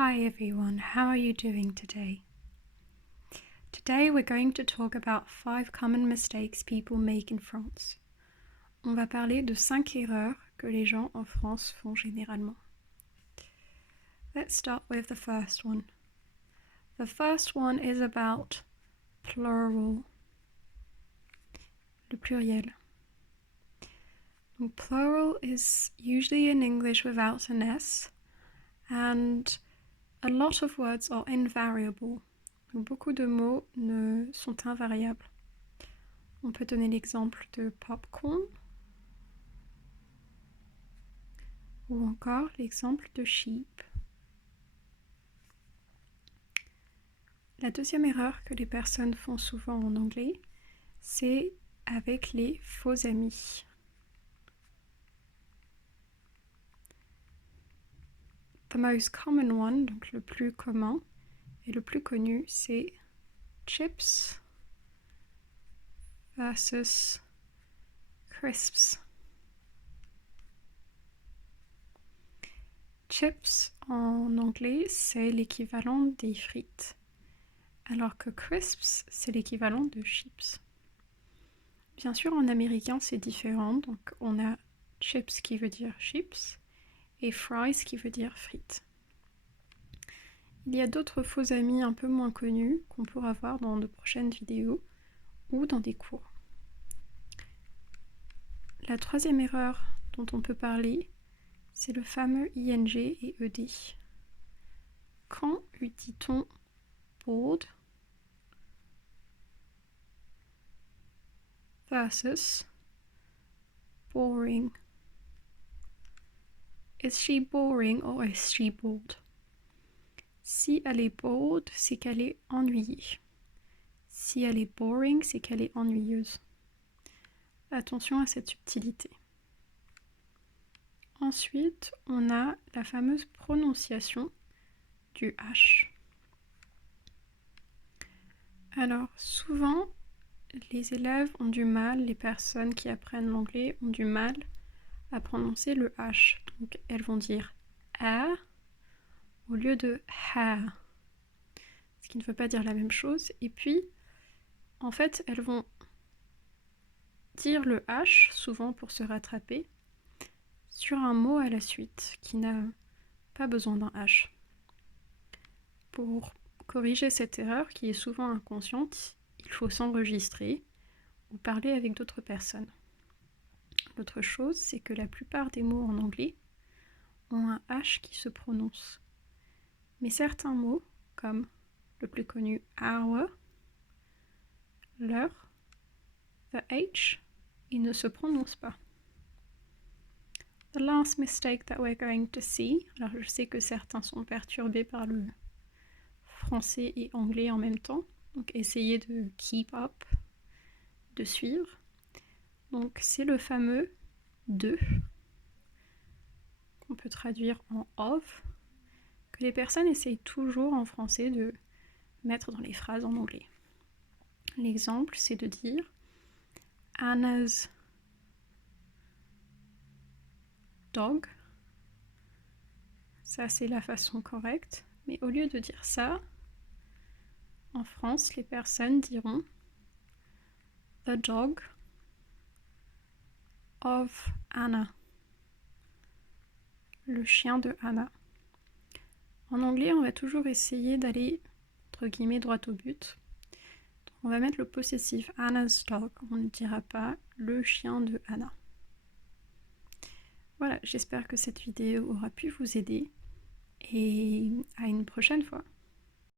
Hi everyone, how are you doing today? Today we're going to talk about 5 common mistakes people make in France. On va parler de 5 erreurs que les gens en France font généralement. Let's start with the first one. The first one is about plural. Le pluriel. Plural is usually in English without an S, and a lot of words are invariable. Beaucoup de mots sont invariables. On peut donner l'exemple de popcorn ou encore l'exemple de sheep. La deuxième erreur que les personnes font souvent en anglais, c'est avec les faux amis. The most common one, donc le plus commun et le plus connu, c'est chips versus crisps. Chips en anglais, c'est l'équivalent des frites, alors que crisps, c'est l'équivalent de chips. Bien sûr, en américain, c'est différent, donc on a chips qui veut dire chips et fries qui veut dire frites. Il y a d'autres faux amis un peu moins connus qu'on pourra voir dans de prochaines vidéos ou dans des cours. La troisième erreur dont on peut parler, c'est le fameux ing et ed. Quand dit-on bored versus boring? Is she boring or is she bored? Si elle est bored, c'est qu'elle est ennuyée. Si elle est boring, c'est qu'elle est ennuyeuse. Attention à cette subtilité. Ensuite, on a la fameuse prononciation du H. Alors, souvent, les élèves ont du mal, les personnes qui apprennent l'anglais ont du mal à prononcer le H. Donc, elles vont dire A au lieu de ha, ce qui ne veut pas dire la même chose. Et puis, en fait, elles vont dire le H, souvent pour se rattraper, sur un mot à la suite qui n'a pas besoin d'un H. Pour corriger cette erreur qui est souvent inconsciente, il faut s'enregistrer ou parler avec d'autres personnes. L'autre chose, c'est que la plupart des mots en anglais ont un H qui se prononce. Mais certains mots, comme le plus connu hour, l'heure, the H, ils ne se prononcent pas. The last mistake that we're going to see, alors je sais que certains sont perturbés par le français et anglais en même temps, donc essayez de keep up, de suivre. Donc c'est le fameux de, qu'on peut traduire en of, que les personnes essayent toujours en français de mettre dans les phrases en anglais. L'exemple, c'est de dire Anna's dog. Ça, c'est la façon correcte. Mais au lieu de dire ça, en France, les personnes diront the dog of Anna. Le chien de Anna. En anglais, on va toujours essayer d'aller, entre guillemets, droit au but. Donc, on va mettre le possessif Anna's dog. On ne dira pas le chien de Anna. Voilà, j'espère que cette vidéo aura pu vous aider et à une prochaine fois.